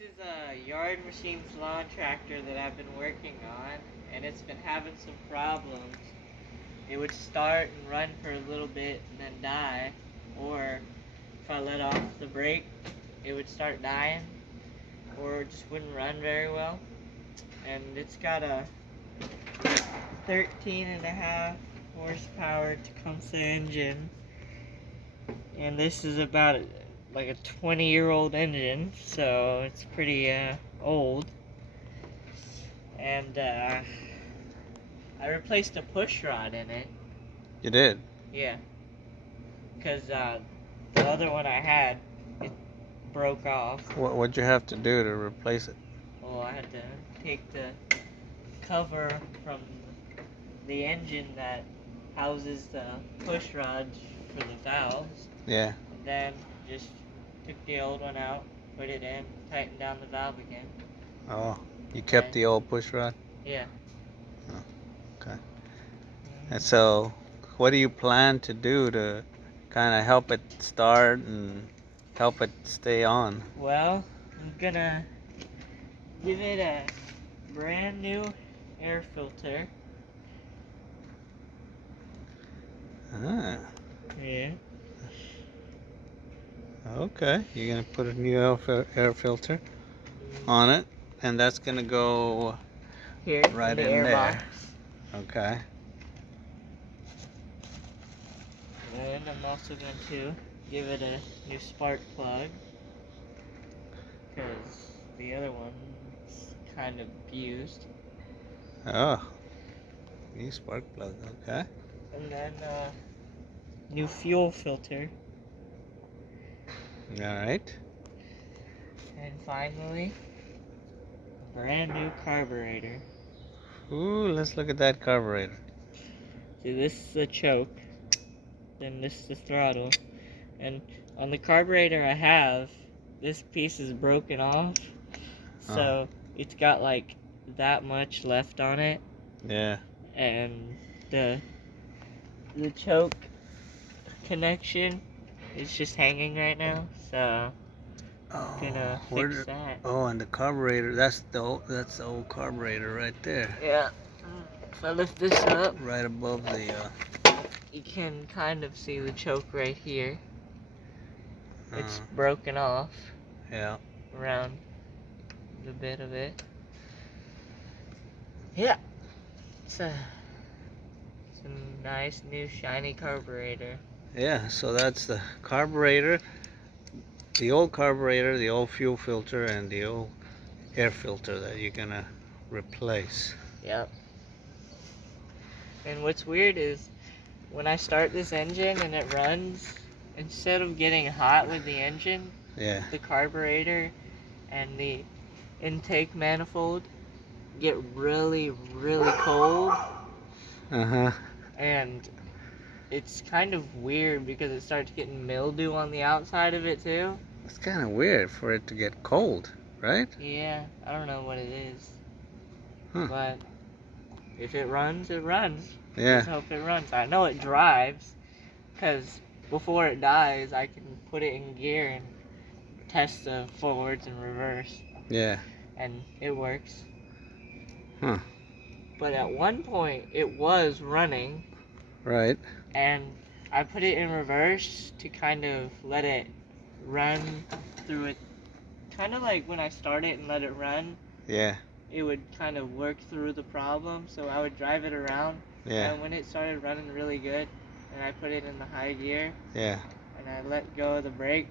is a yard machine lawn tractor that I've been working on, and it's been having some problems. It would start and run for a little bit and then die, or if I let off the brake, it would start dying, or it just wouldn't run very well. And it's got a 13.5 horsepower Tecumseh engine, and this is about like a 20-year-old engine, so it's pretty old. And I replaced a push rod in it. You did? Yeah, because the other one I had, it broke off. What'd you have to do to replace it? Well, I had to take the cover from the engine that houses the push rods for the valves. Yeah. And then just took the old one out, put it in, tightened down the valve again. Oh, you kept the old push rod? Yeah. Oh, okay. And so, what do you plan to do to kind of help it start and help it stay on? Well, I'm gonna give it a brand new air filter. Ah. Yeah. Okay, you're gonna put a new air filter on it, and that's gonna go Here, right in the in air there. box. Okay. And I'm also going to give it a new spark plug, because the other one's kind of abused. Oh, new spark plug. Okay. And then new fuel filter. All right. And finally, brand new carburetor. Ooh, let's look at that carburetor. See, this is the choke, then this is the throttle, and on the carburetor I have, this piece is broken off, so it's got like that much left on it. Yeah. And the choke connection is just hanging right now, so I'm gonna fix that. Oh, and the carburetor, that's the old carburetor right there. Yeah. If I lift this up, Right above the you can kind of see the choke right here. It's broken off. Yeah. Around the bit of it. Yeah. It's a nice new shiny carburetor. Yeah, so that's the carburetor, the old carburetor, the old fuel filter, and the old air filter that you're gonna replace. Yep. And what's weird is when I start this engine and it runs, instead of getting hot with the engine, Yeah. the carburetor and the intake manifold get really, really cold. Uh-huh. And it's kind of weird because it starts getting mildew on the outside of it too. It's kind of weird for it to get cold, right? Yeah, I don't know what it is. Huh. But if it runs, it runs. Yeah. Let's hope it runs. I know it drives, because before it dies, I can put it in gear and test the forwards and reverse. Yeah. And it works. Huh. But at one point, it was running. Right. And I put it in reverse to kind of let it run through it. Kind of like when I start it and let it run. Yeah. It would kind of work through the problem. So I would drive it around. Yeah. And when it started running really good, and I put it in the high gear, Yeah. and I let go of the brake,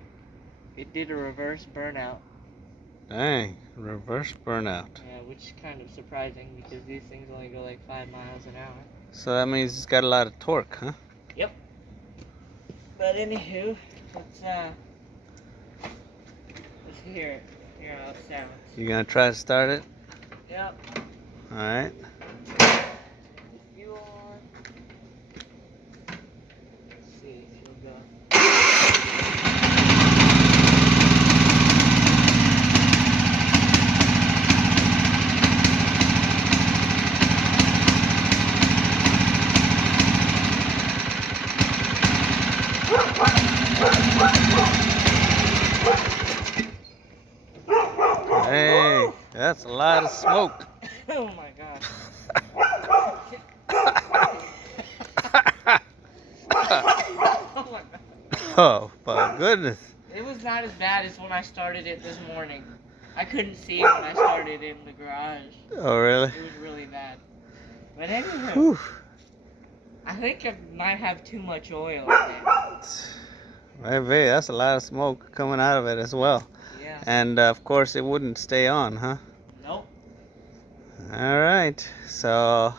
it did a reverse burnout. Dang. Reverse burnout. Yeah, which is kind of surprising because these things only go like 5 miles an hour. So that means it's got a lot of torque, huh? Yep. But anywho, let's hear how it sounds. You gonna try to start it? Yep. All right. Fuel on. Let's see if she'll go. That's a lot of smoke. Oh my gosh. Oh my god. Oh my goodness. It was not as bad as when I started it this morning. I couldn't see it when I started in the garage. Oh really? It was really bad. But anyway, Whew. I think I might have too much oil in there. Maybe that's a lot of smoke coming out of it as well. Yeah. And of course it wouldn't stay on, huh? Nope. All right. So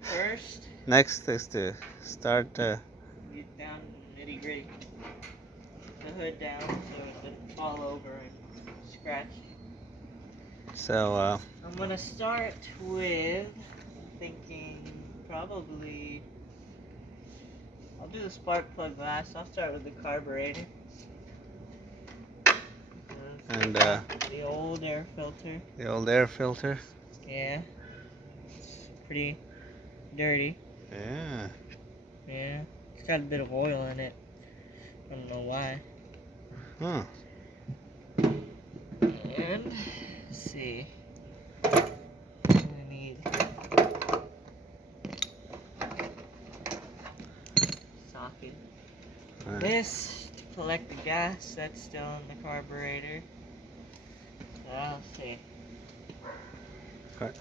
First, next is to start get down to the nitty gritty. The hood down so it doesn't fall over and scratch. so I'm gonna start with, I'm thinking probably, I'll do the spark plug last. I'll start with the carburetor. and The old air filter. the old air filter. Yeah. It's pretty dirty. Yeah. Yeah. It's got a bit of oil in it. I don't know why. Huh. And let's see. I need socket. Alright. This to collect the gas that's still in the carburetor. So I'll see. Okay.